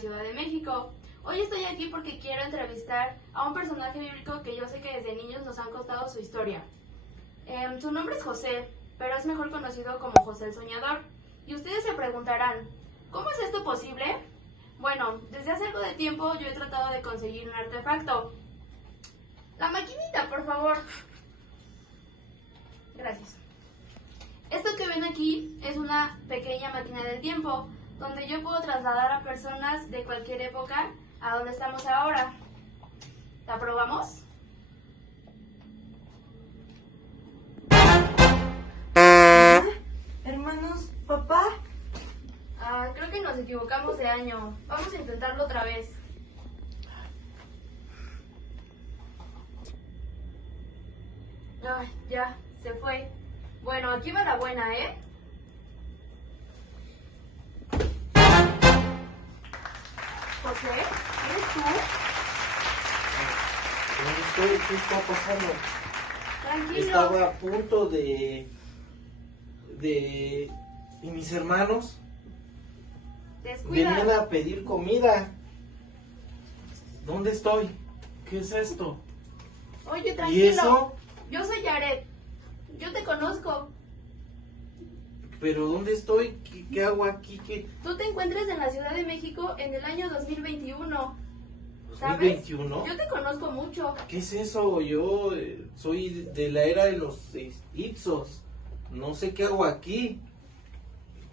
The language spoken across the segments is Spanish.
Ciudad de México. Hoy estoy aquí porque quiero entrevistar a un personaje bíblico que yo sé que desde niños nos han contado su historia. Su nombre es José, pero es mejor conocido como José el Soñador. Y ustedes se preguntarán, ¿cómo es esto posible? Bueno, desde hace algo de tiempo yo he tratado de conseguir un artefacto. La maquinita, por favor. Gracias. Esto que ven aquí es una pequeña máquina del tiempo, donde yo puedo trasladar a personas de cualquier época a donde estamos ahora. ¿La probamos? Hermanos, papá. Creo que nos equivocamos de año. Vamos a intentarlo otra vez. Ay, ya, se fue. Bueno, aquí va la buena, ¿eh? José, ¿eres tú? ¿Qué está pasando? Tranquilo. Estaba a punto de... ¿Y mis hermanos? Descuida. Venían a pedir comida. ¿Dónde estoy? ¿Qué es esto? Oye, tranquilo. ¿Y eso? Yo soy Yaret. Yo te conozco. ¿Pero dónde estoy? ¿Qué hago aquí? ¿Qué? Tú te encuentras en la Ciudad de México en el año 2021. ¿Sabes? ¿2021? Yo te conozco mucho. ¿Qué es eso? Yo soy de la era de los Ipsos. No sé qué hago aquí.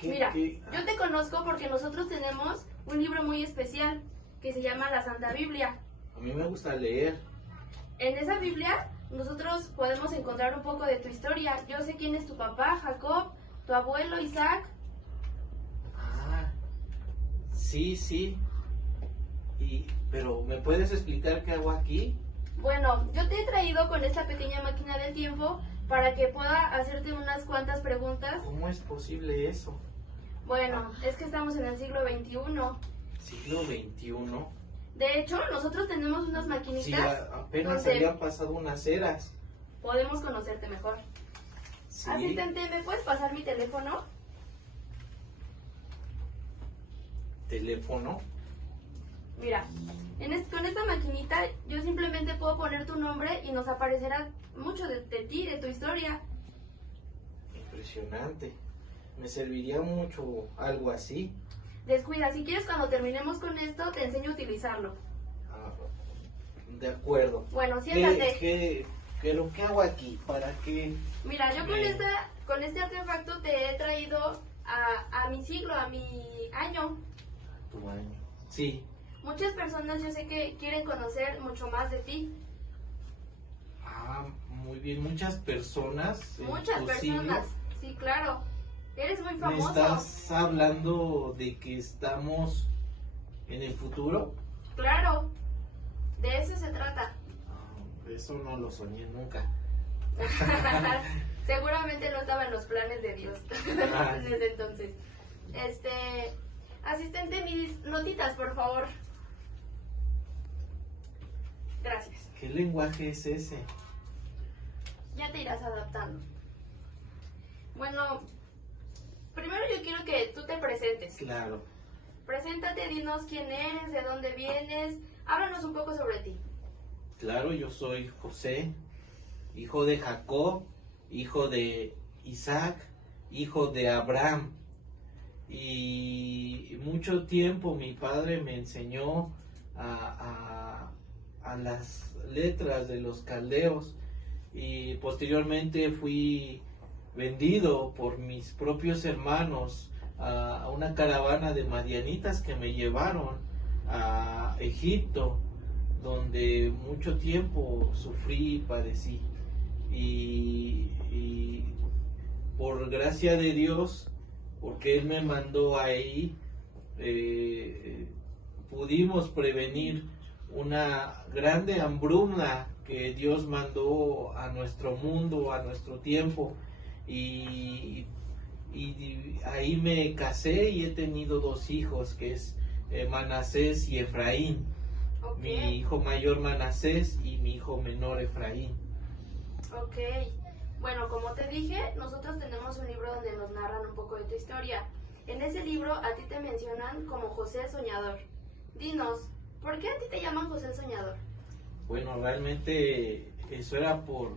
Mira, yo te conozco porque nosotros tenemos un libro muy especial que se llama la Santa Biblia. A mí me gusta leer. En esa Biblia nosotros podemos encontrar un poco de tu historia. Yo sé quién es tu papá, Jacob, tu abuelo, Isaac. Ah, sí. Pero ¿me puedes explicar qué hago aquí? Bueno, yo te he traído con esta pequeña máquina del tiempo para que pueda hacerte unas cuantas preguntas. ¿Cómo es posible eso? Bueno, es que estamos en el siglo XXI. ¿Siglo XXI? De hecho, nosotros tenemos unas Sí, maquinitas apenas donde habían pasado unas eras. podemos conocerte mejor. Sí. Asistente, ¿me puedes pasar mi teléfono? ¿Teléfono? Mira, con esta maquinita yo simplemente puedo poner tu nombre y nos aparecerá mucho de ti, de tu historia. Impresionante. Me serviría mucho algo así. Descuida, si quieres cuando terminemos con esto te enseño a utilizarlo. Ah, de acuerdo. Bueno, siéntate. ¿Pero qué hago aquí? ¿Para qué? Mira, yo con este artefacto te he traído a mi siglo, a mi año. Tu año. Sí. Muchas personas yo sé que quieren conocer mucho más de ti. Ah, muy bien. Muchas personas. Muchas personas, sí, claro. Eres muy ¿Me famoso. estás hablando de que estamos en el futuro? Claro, de eso se trata. Eso no lo soñé nunca. Seguramente no estaba en los planes de Dios Ah. desde entonces. Asistente, mis notitas, por favor. Gracias. ¿Qué lenguaje es ese? Ya te irás adaptando. Bueno, primero yo quiero que tú te presentes. Claro. Preséntate, dinos quién eres, de dónde vienes. Háblanos un poco sobre ti. Claro, yo soy José, hijo de Jacob, hijo de Isaac, hijo de Abraham. Y mucho tiempo mi padre me enseñó a las letras de los caldeos y posteriormente fui vendido por mis propios hermanos a una caravana de madianitas que me llevaron a Egipto, donde mucho tiempo sufrí y padecí. Y por gracia de Dios, porque Él me mandó ahí, pudimos prevenir una grande hambruna que Dios mandó a nuestro mundo, a nuestro tiempo. Y ahí me casé y he tenido 2 hijos, que es Manasés y Efraín. Okay. Mi hijo mayor Manasés y mi hijo menor Efraín. Ok. Bueno, como te dije, nosotros tenemos un libro donde nos narran un poco de tu historia. En ese libro a ti te mencionan como José el Soñador. Dinos, ¿por qué a ti te llaman José el Soñador? Bueno, realmente eso era por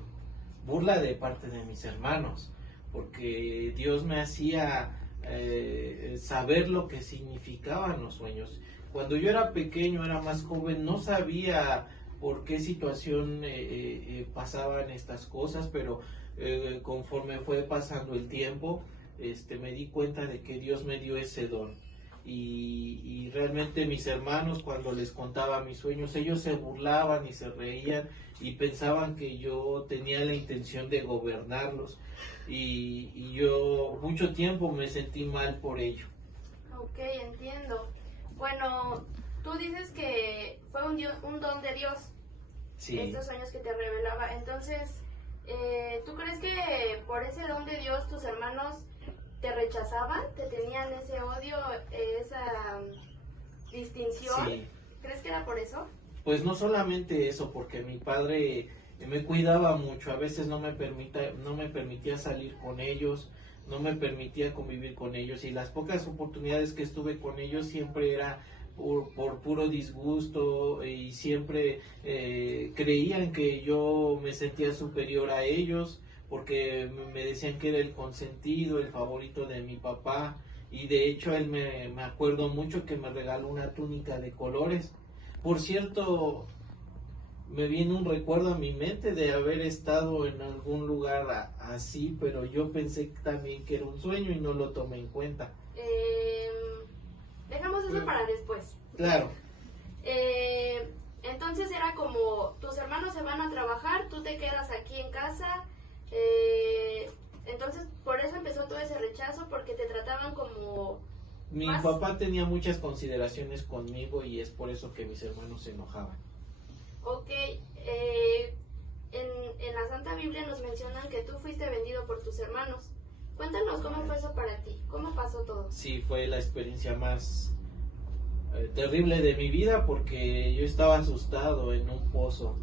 burla de parte de mis hermanos, porque Dios me hacía saber lo que significaban los sueños. Cuando yo era pequeño, era más joven, no sabía por qué situación pasaban estas cosas, pero conforme fue pasando el tiempo, me di cuenta de que Dios me dio ese don. Y realmente mis hermanos, cuando les contaba mis sueños, ellos se burlaban y se reían y pensaban que yo tenía la intención de gobernarlos, y yo mucho tiempo me sentí mal por ello. Ok, entiendo. Bueno, tú dices que fue un don de Dios, Sí, estos sueños que te revelaba. Entonces, ¿tú crees que por ese don de Dios tus hermanos te rechazaban? ¿Te tenían ese odio, esa distinción? sí. ¿Crees que era por eso? Pues no solamente eso, porque mi padre me cuidaba mucho, a veces no me permitía salir con ellos, no me permitía convivir con ellos, y las pocas oportunidades que estuve con ellos siempre era por puro disgusto, y siempre creían que yo me sentía superior a ellos, porque me decían que era el consentido, el favorito de mi papá, y de hecho él me acuerdo mucho que me regaló una túnica de colores. Por cierto, me viene un recuerdo a mi mente de haber estado en algún lugar así, pero yo pensé también que era un sueño y no lo tomé en cuenta. Dejamos eso para después. Claro, Entonces era como tus hermanos se van a trabajar, tú te quedas aquí en casa. Entonces por eso empezó todo ese rechazo, porque te trataban como mi más. papá tenía muchas consideraciones conmigo y es por eso que mis hermanos se enojaban. Ok, en la Santa Biblia nos mencionan que tú fuiste vendido por tus hermanos. Cuéntanos cómo fue eso para ti, cómo pasó todo. Sí, fue la experiencia más terrible de mi vida, porque yo estaba asustado en un pozo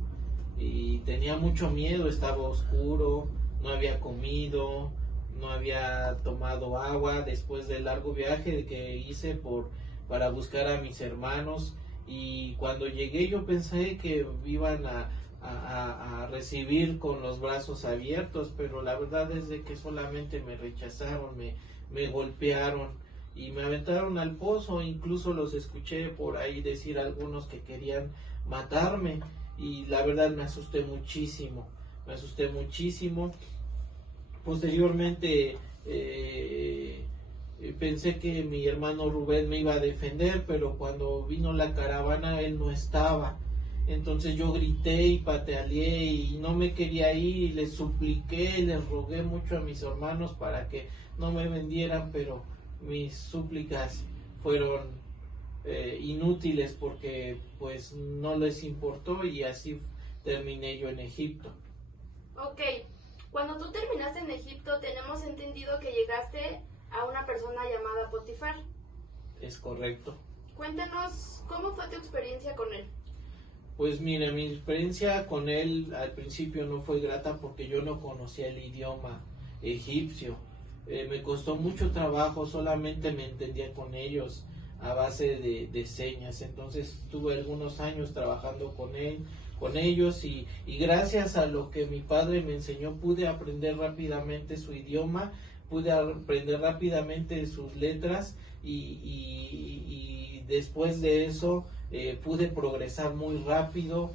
y tenía mucho miedo, estaba oscuro, no había comido, no había tomado agua después del largo viaje que hice para buscar a mis hermanos, y cuando llegué yo pensé que iban a recibir con los brazos abiertos, pero la verdad es de que solamente me rechazaron, me golpearon y me aventaron al pozo. Incluso los escuché por ahí decir algunos que querían matarme, y la verdad me asusté muchísimo. Posteriormente pensé que mi hermano Rubén me iba a defender, pero cuando vino la caravana él no estaba. Entonces yo grité y pataleé y no me quería ir, y les supliqué, les rogué mucho a mis hermanos para que no me vendieran, pero mis súplicas fueron inútiles, porque pues no les importó, y así terminé yo en Egipto. Ok, cuando tú terminaste en Egipto tenemos entendido que llegaste a una persona llamada Potifar. Es correcto. Cuéntanos cómo fue tu experiencia con él. Pues mira, mi experiencia con él al principio no fue grata, porque yo no conocía el idioma egipcio. Me costó mucho trabajo, solamente me entendía con ellos a base de señas. Entonces tuve algunos años trabajando con ellos, y gracias a lo que mi padre me enseñó pude aprender rápidamente su idioma, pude aprender rápidamente sus letras, y después de eso pude progresar muy rápido.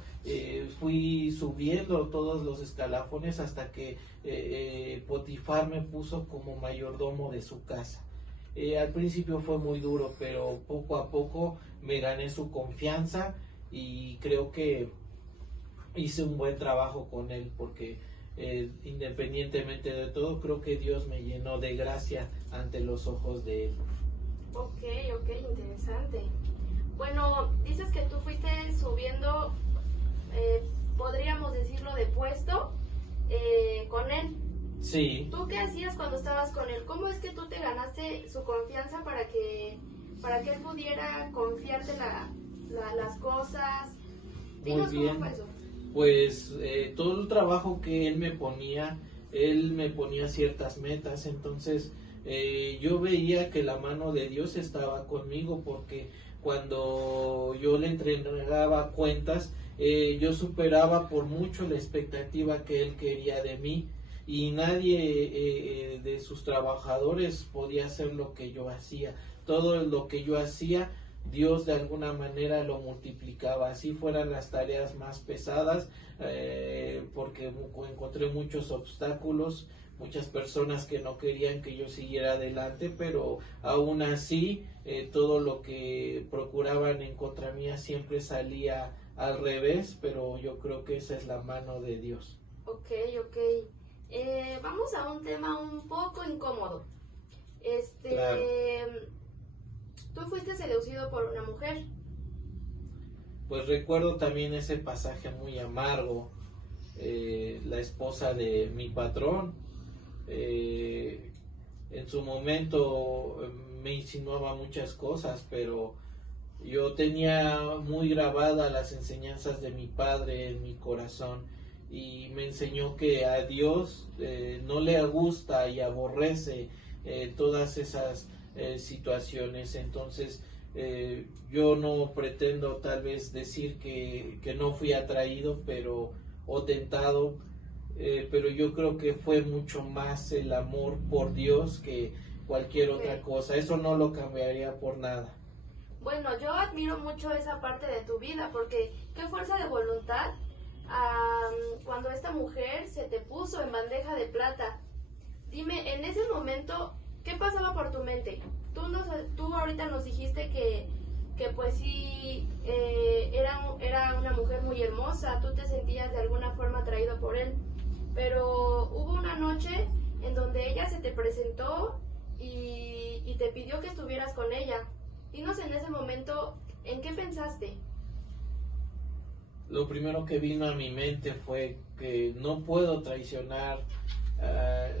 Fui subiendo todos los escalafones hasta que Potifar me puso como mayordomo de su casa. Al principio fue muy duro, pero poco a poco me gané su confianza, y creo que hice un buen trabajo con él, porque independientemente de todo, creo que Dios me llenó de gracia ante los ojos de él. Ok, interesante. Bueno, dices que tú fuiste subiendo, podríamos decirlo, de puesto con él. Sí. ¿Tú qué hacías cuando estabas con él? ¿Cómo es que tú te ganaste su confianza para que él pudiera confiarte las cosas? Dinos Muy bien. cómo fue eso. Pues todo el trabajo que él me ponía ciertas metas. Entonces yo veía que la mano de Dios estaba conmigo, porque cuando yo le entregaba cuentas, yo superaba por mucho la expectativa que él quería de mí, y nadie de sus trabajadores podía hacer lo que yo hacía. Todo lo que yo hacía, Dios de alguna manera lo multiplicaba, así fueran las tareas más pesadas, porque encontré muchos obstáculos, muchas personas que no querían que yo siguiera adelante, pero aún así todo lo que procuraban en contra mía siempre salía al revés, pero yo creo que esa es la mano de Dios. Ok. Vamos a un tema un poco incómodo. Claro. Tú fuiste seducido por una mujer. Pues recuerdo también ese pasaje muy amargo, la esposa de mi patrón, en su momento me insinuaba muchas cosas, pero yo tenía muy grabadas las enseñanzas de mi padre en mi corazón, y me enseñó que a Dios no le gusta y aborrece todas esas situaciones. Entonces yo no pretendo tal vez decir que no fui atraído o tentado, pero yo creo que fue mucho más el amor por Dios que cualquier otra cosa. Eso no lo cambiaría por nada. Bueno, yo admiro mucho esa parte de tu vida, porque qué fuerza de voluntad cuando esta mujer se te puso en bandeja de plata. Dime, en ese momento, ¿qué pasaba por tu mente? Tú ahorita nos dijiste que pues sí, era una mujer muy hermosa, tú te sentías de alguna forma atraído por él, pero hubo una noche en donde ella se te presentó y te pidió que estuvieras con ella. Dinos en ese momento, ¿en qué pensaste? Lo primero que vino a mi mente fue que no puedo traicionar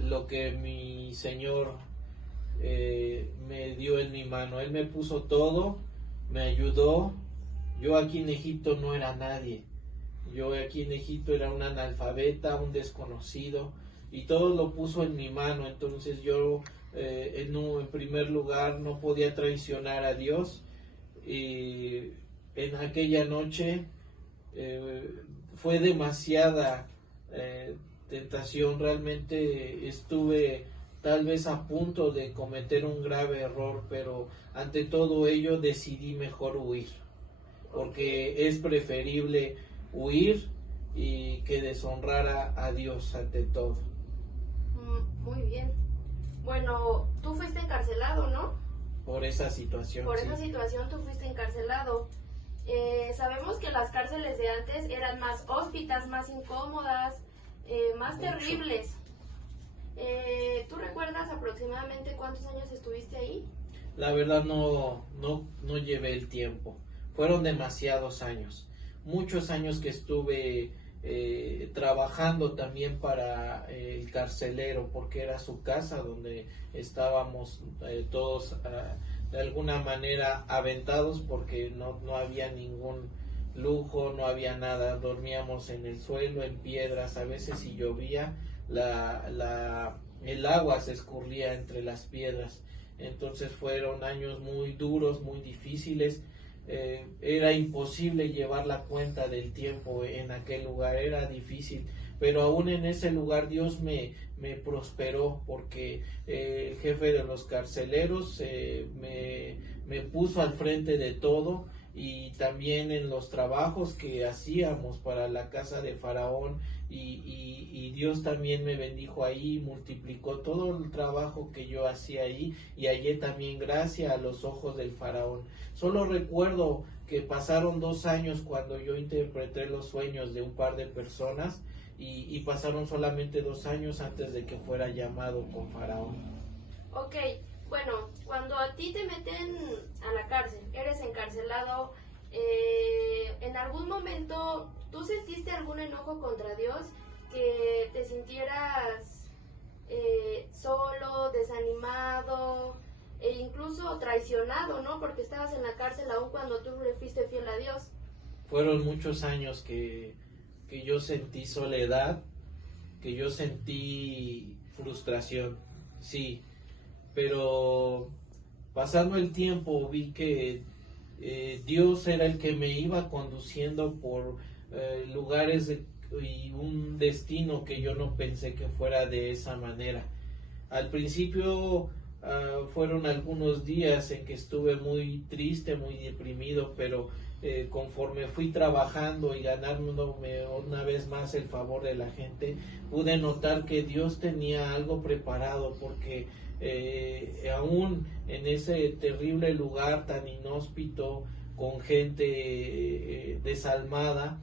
lo que mi Señor me dio en mi mano. Él me puso todo, me ayudó. Yo aquí en Egipto no era nadie. Yo aquí en Egipto era un analfabeta, un desconocido, y todo lo puso en mi mano. Entonces yo en primer lugar no podía traicionar a Dios, y en aquella noche fue demasiada tentación. Realmente estuve tal vez a punto de cometer un grave error, pero ante todo ello decidí mejor huir, porque es preferible huir y que deshonrar a Dios ante todo. Muy bien. Bueno, tú fuiste encarcelado, ¿no? Por esa situación. Por sí. esa situación tú fuiste encarcelado. Sabemos que las cárceles de antes eran más hóspitas, más incómodas, más Mucho. terribles. ¿Tú recuerdas aproximadamente cuántos años estuviste ahí? La verdad no llevé el tiempo. Fueron demasiados años. Muchos años que estuve trabajando también para el carcelero, porque era su casa donde estábamos todos de alguna manera aventados, porque no había ningún lujo, no había nada. Dormíamos en el suelo, en piedras. A veces si llovía el agua se escurría entre las piedras. Entonces fueron años muy duros, muy difíciles. Era imposible llevar la cuenta del tiempo en aquel lugar, era difícil, pero aún en ese lugar Dios me prosperó, porque el jefe de los carceleros me puso al frente de todo, y también en los trabajos que hacíamos para la casa de Faraón, y Dios también me bendijo ahí, multiplicó todo el trabajo que yo hacía ahí, y hallé también gracia a los ojos del Faraón. Solo recuerdo que pasaron 2 años cuando yo interpreté los sueños de un par de personas, y pasaron solamente 2 años antes de que fuera llamado con Faraón. Ok, bueno, cuando a ti te meten a la cárcel, eres encarcelado, ¿en algún momento tú sentiste algún enojo contra Dios? Que te sintieras solo, desanimado e incluso traicionado, ¿no? Porque estabas en la cárcel aún cuando tú le fuiste fiel a Dios. Fueron muchos años que yo sentí soledad, que yo sentí frustración, sí, pero pasando el tiempo vi que Dios era el que me iba conduciendo por lugares y un destino que yo no pensé que fuera de esa manera. Al principio fueron algunos días en que estuve muy triste, muy deprimido, pero conforme fui trabajando y ganándome una vez más el favor de la gente, pude notar que Dios tenía algo preparado, porque aún en ese terrible lugar tan inhóspito, con gente desalmada,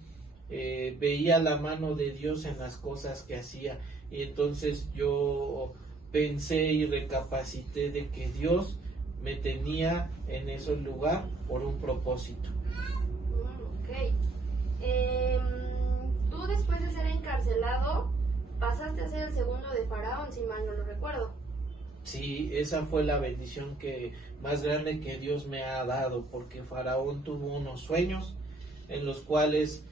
veía la mano de Dios en las cosas que hacía, y entonces yo pensé y recapacité de que Dios me tenía en ese lugar por un propósito. Ok. Tú, después de ser encarcelado, pasaste a ser el segundo de Faraón, si mal no lo recuerdo. Sí, esa fue la bendición más grande que Dios me ha dado, porque Faraón tuvo unos sueños en los cuales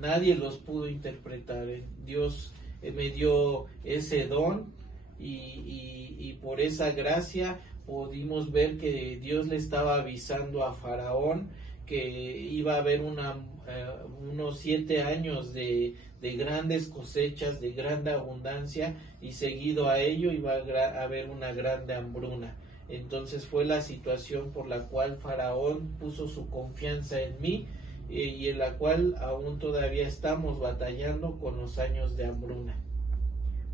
nadie los pudo interpretar. Dios me dio ese don, y por esa gracia pudimos ver que Dios le estaba avisando a Faraón que iba a haber unos 7 años de grandes cosechas, de grande abundancia, y seguido a ello iba a haber una grande hambruna. Entonces fue la situación por la cual Faraón puso su confianza en mí, y en la cual aún todavía estamos batallando con los años de hambruna.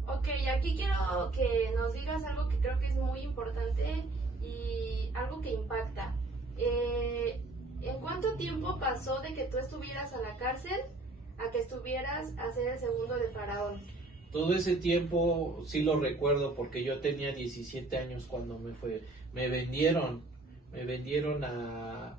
Ok, aquí quiero que nos digas algo que creo que es muy importante y algo que impacta. ¿En cuánto tiempo pasó de que tú estuvieras a la cárcel a que estuvieras a ser el segundo de Faraón? Todo ese tiempo sí lo recuerdo, porque yo tenía 17 años cuando me vendieron a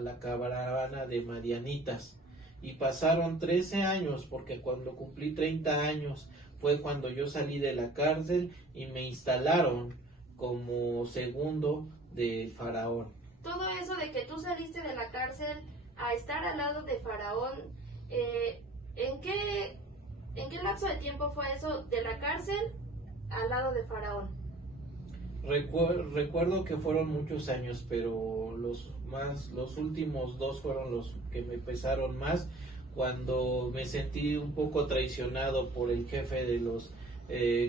la caravana de Madianitas, y pasaron 13 años, porque cuando cumplí 30 años fue cuando yo salí de la cárcel y me instalaron como segundo de Faraón. Todo eso de que tú saliste de la cárcel a estar al lado de Faraón, ¿en qué lapso de tiempo fue eso, de la cárcel al lado de Faraón? Recuerdo que fueron muchos años, pero los últimos 2 fueron los que me pesaron más, cuando me sentí un poco traicionado por el jefe de los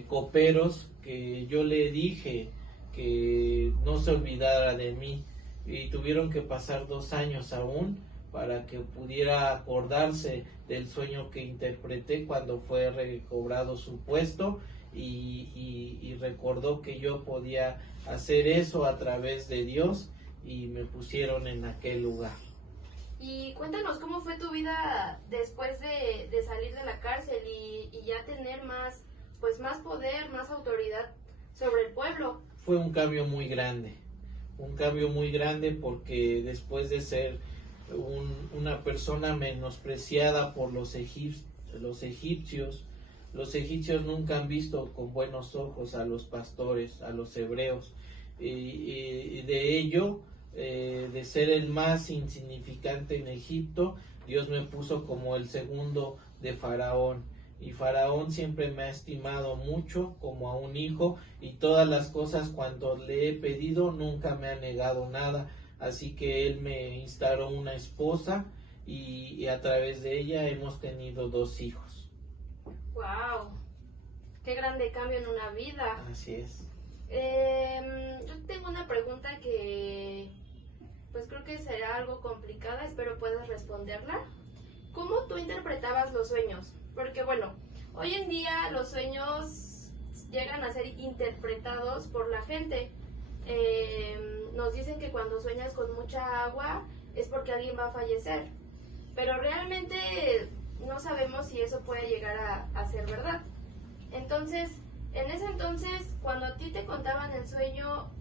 coperos, que yo le dije que no se olvidara de mí, y tuvieron que pasar 2 años aún para que pudiera acordarse del sueño que interpreté cuando fue recobrado su puesto, y recordó que yo podía hacer eso a través de Dios, y me pusieron en aquel lugar. Y cuéntanos cómo fue tu vida después de salir de la cárcel y ya tener más poder, más autoridad sobre el pueblo. Fue un cambio muy grande, porque después de ser una persona menospreciada por los egipcios nunca han visto con buenos ojos a los pastores, a los hebreos, y de ello, de ser el más insignificante en Egipto, Dios me puso como el segundo de Faraón, y Faraón siempre me ha estimado mucho como a un hijo, y todas las cosas cuando le he pedido nunca me ha negado nada, así que él me instaló una esposa, y a través de ella hemos tenido 2 hijos. ¡Wow! ¡Qué grande cambio en una vida! Así es. Yo tengo una pregunta que pues creo que será algo complicada, espero puedas responderla. ¿Cómo tú interpretabas los sueños? Porque bueno, hoy en día los sueños llegan a ser interpretados por la gente. Nos dicen que cuando sueñas con mucha agua es porque alguien va a fallecer, pero realmente no sabemos si eso puede llegar a ser verdad. Entonces, en ese entonces, cuando a ti te contaban el sueño,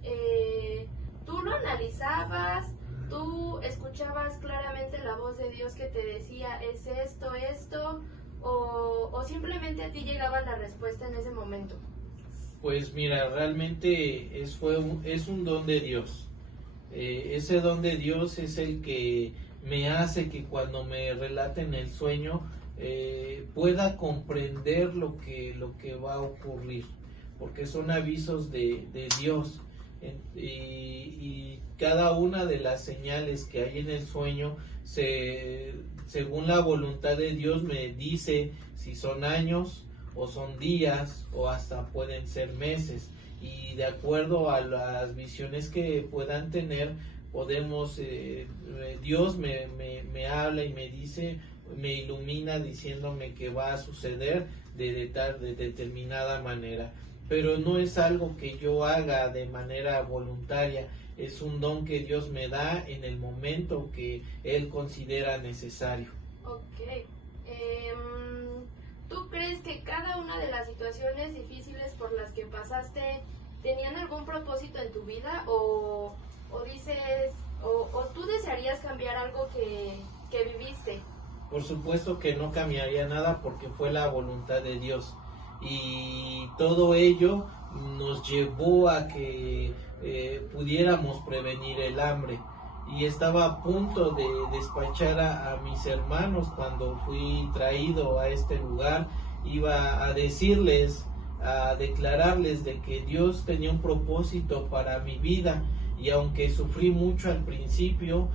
tú lo analizabas, tú escuchabas claramente la voz de Dios que te decía, es esto, o simplemente a ti llegaba la respuesta en ese momento. Pues mira, realmente es un don de Dios. Ese don de Dios es el que me hace que cuando me relaten el sueño pueda comprender lo que va a ocurrir, porque son avisos de Dios. y cada una de las señales que hay en el sueño, según la voluntad de Dios, me dice si son años o son días o hasta pueden ser meses, y de acuerdo a las visiones que puedan tener, podemos, Dios me habla y me dice, me ilumina diciéndome que va a suceder de determinada manera. Pero no es algo que yo haga de manera voluntaria, es un don que Dios me da en el momento que Él considera necesario. Ok. ¿Tú crees que cada una de las situaciones difíciles por las que pasaste tenían algún propósito en tu vida, o dices, o tú desearías cambiar algo que viviste? Por supuesto que no cambiaría nada, porque fue la voluntad de Dios, y todo ello nos llevó a que pudiéramos prevenir el hambre. Y estaba a punto de despachar a mis hermanos cuando fui traído a este lugar. Iba a decirles, a declararles de que Dios tenía un propósito para mi vida, y aunque sufrí mucho al principio,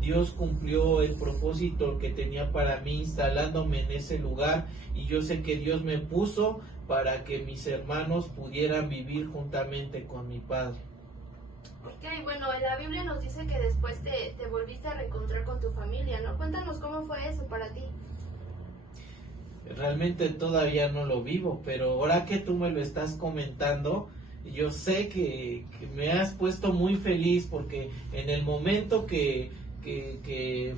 Dios cumplió el propósito que tenía para mí instalándome en ese lugar, y yo sé que Dios me puso para que mis hermanos pudieran vivir juntamente con mi Padre. Ok, bueno, en la Biblia nos dice que después te volviste a reencontrar con tu familia, ¿no? Cuéntanos cómo fue eso para ti. Realmente todavía no lo vivo, pero ahora que tú me lo estás comentando, yo sé que me has puesto muy feliz, porque en el momento que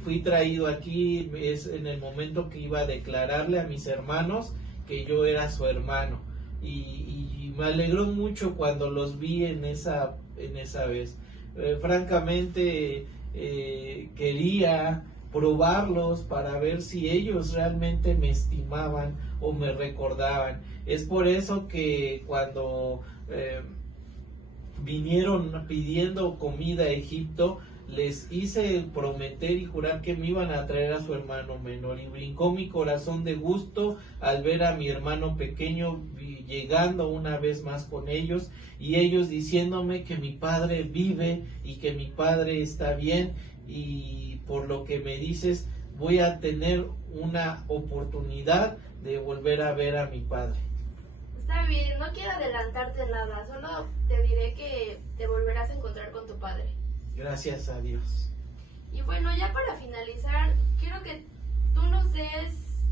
fui traído aquí, es en el momento que iba a declararle a mis hermanos que yo era su hermano, y me alegró mucho cuando los vi en esa vez. Francamente, quería probarlos para ver si ellos realmente me estimaban o me recordaban. Es por eso que cuando vinieron pidiendo comida a Egipto, les hice prometer y jurar que me iban a traer a su hermano menor, y brincó mi corazón de gusto al ver a mi hermano pequeño llegando una vez más con ellos, y ellos diciéndome que mi padre vive y que mi padre está bien, y por lo que me dices voy a tener una oportunidad de volver a ver a mi padre. Está bien, no quiero adelantarte nada, solo te diré que te volverás a encontrar con tu padre. Gracias a Dios. Y bueno, ya para finalizar, quiero que tú nos des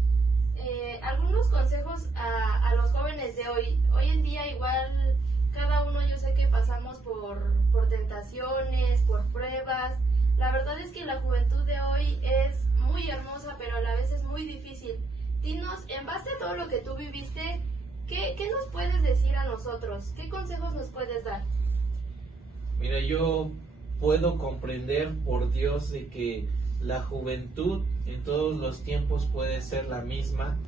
algunos consejos a los jóvenes de hoy. Hoy en día igual cada uno, yo sé que pasamos por tentaciones, por pruebas. La verdad es que la juventud de hoy es muy hermosa, pero a la vez es muy difícil. Dinos, en base a todo lo que tú viviste, ¿qué nos puedes decir a nosotros? ¿Qué consejos nos puedes dar? Mira, yo puedo comprender, por Dios, de que la juventud en todos los tiempos puede ser la misma,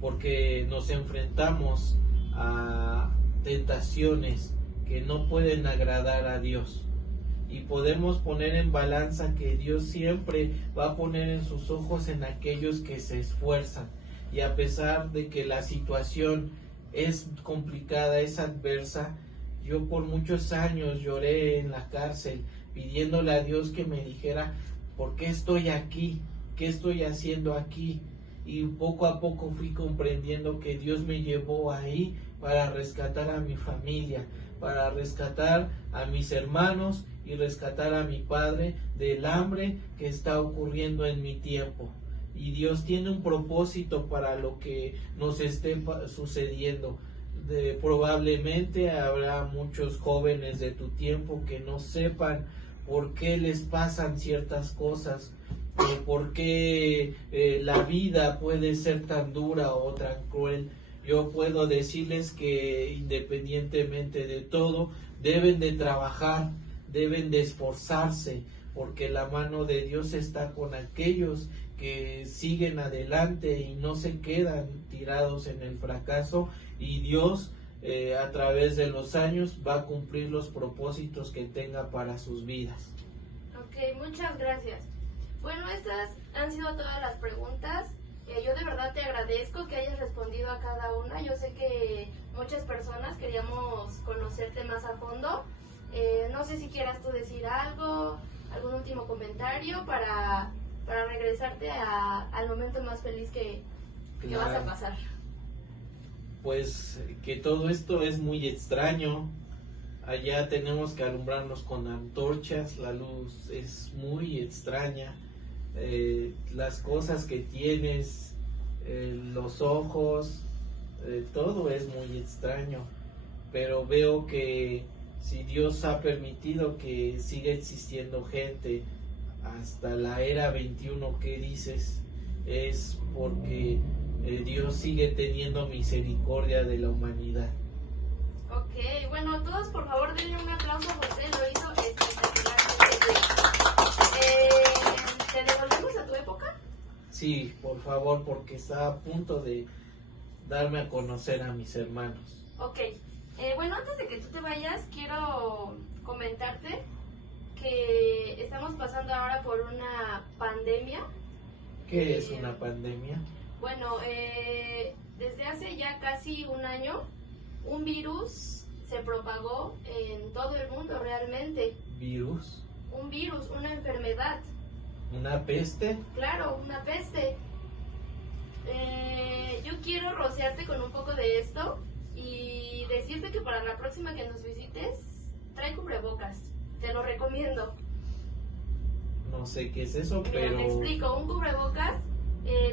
porque nos enfrentamos a tentaciones que no pueden agradar a Dios, y podemos poner en balanza que Dios siempre va a poner en sus ojos en aquellos que se esfuerzan, y a pesar de que la situación es complicada, es adversa. Yo por muchos años lloré en la cárcel pidiéndole a Dios que me dijera por qué estoy aquí, qué estoy haciendo aquí, y poco a poco fui comprendiendo que Dios me llevó ahí para rescatar a mi familia, para rescatar a mis hermanos y rescatar a mi padre del hambre que está ocurriendo en mi tiempo. Y Dios tiene un propósito para lo que nos esté sucediendo. Probablemente habrá muchos jóvenes de tu tiempo que no sepan por qué les pasan ciertas cosas, por qué la vida puede ser tan dura o tan cruel. Yo puedo decirles que independientemente de todo, deben de trabajar, deben de esforzarse, porque la mano de Dios está con aquellos que siguen adelante y no se quedan tirados en el fracaso, y Dios a través de los años va a cumplir los propósitos que tenga para sus vidas. Ok, muchas gracias. Bueno, estas han sido todas las preguntas. Yo de verdad te agradezco que hayas respondido a cada una. Yo sé que muchas personas queríamos conocerte más a fondo, No sé si quieras tú decir algo, algún último comentario para regresarte al momento más feliz que vas a pasar. Pues que todo esto es muy extraño. Allá tenemos que alumbrarnos con antorchas, la luz es muy extraña. Las cosas que tienes, los ojos, todo es muy extraño. Pero veo que si Dios ha permitido que siga existiendo gente hasta la era 21 que dices, es porque Dios sigue teniendo misericordia de la humanidad. Ok, bueno, todos por favor denle un aplauso a José, lo hizo espectacularmente bien. ¿Te devolvemos a tu época? Sí, por favor, porque está a punto de darme a conocer a mis hermanos. Ok, bueno, antes de que tú te vayas, quiero comentarte que estamos pasando ahora por una pandemia. ¿Qué es una pandemia? Bueno, desde hace ya casi un año, un virus se propagó en todo el mundo realmente. ¿Virus? Un virus, una enfermedad. ¿Una peste? Claro, una peste. Yo quiero rociarte con un poco de esto y decirte que para la próxima que nos visites, trae cubrebocas. Te lo recomiendo. No sé qué es eso, Mira, pero... te explico. Un cubrebocas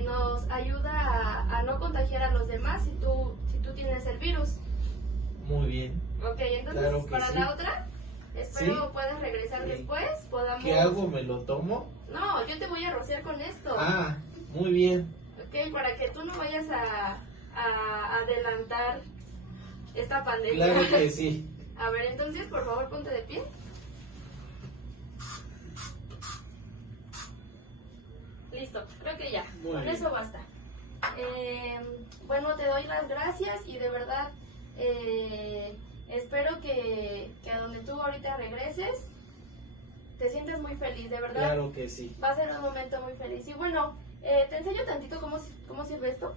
nos ayuda a no contagiar a los demás si tú tienes el virus. Muy bien. Ok, entonces Claro que para sí. la otra, espero Sí. puedas regresar después, podamos... ¿Qué hago? ¿Me lo tomo? No, yo te voy a rociar con esto. Ah, muy bien. Ok, para que tú no vayas a adelantar esta pandemia. Claro que sí. A ver, entonces, por favor, ponte de pie. Listo, creo que ya. Muy Con bien. eso basta. Bueno, te doy las gracias y de verdad espero que a donde tú ahorita regreses te sientes muy feliz, de verdad. Claro que sí. Va a ser un momento muy feliz. Y bueno, te enseño tantito cómo sirve esto.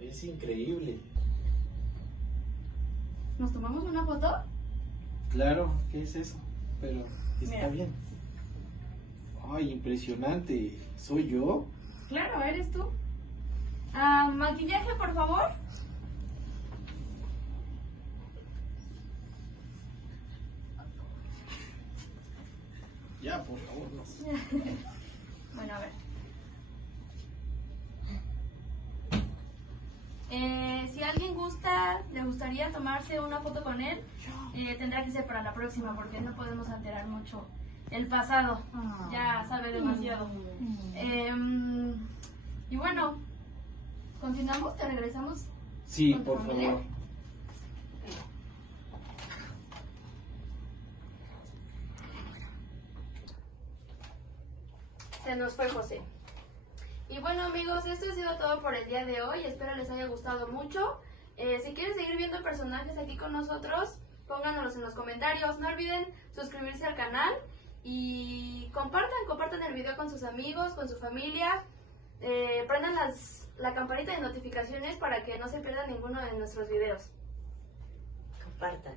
Es increíble. ¿Nos tomamos una foto? Claro, ¿qué es eso? Pero está Mira. bien. Ay, impresionante. ¿Soy yo? Claro, eres tú. Maquillaje, por favor. Ya, por favor, no. Bueno, a ver. Si alguien le gustaría tomarse una foto con él, tendrá que ser para la próxima porque no podemos alterar mucho el pasado. Ya sabe demasiado. Y bueno, continuamos, te regresamos. Sí, ¿Con tu por familia? favor. Se nos fue José. Y bueno amigos, esto ha sido todo por el día de hoy, espero les haya gustado mucho. Si quieren seguir viendo personajes aquí con nosotros, pónganos en los comentarios. No olviden suscribirse al canal y compartan el video con sus amigos, con su familia. Prendan la campanita de notificaciones para que no se pierdan ninguno de nuestros videos. Compartan.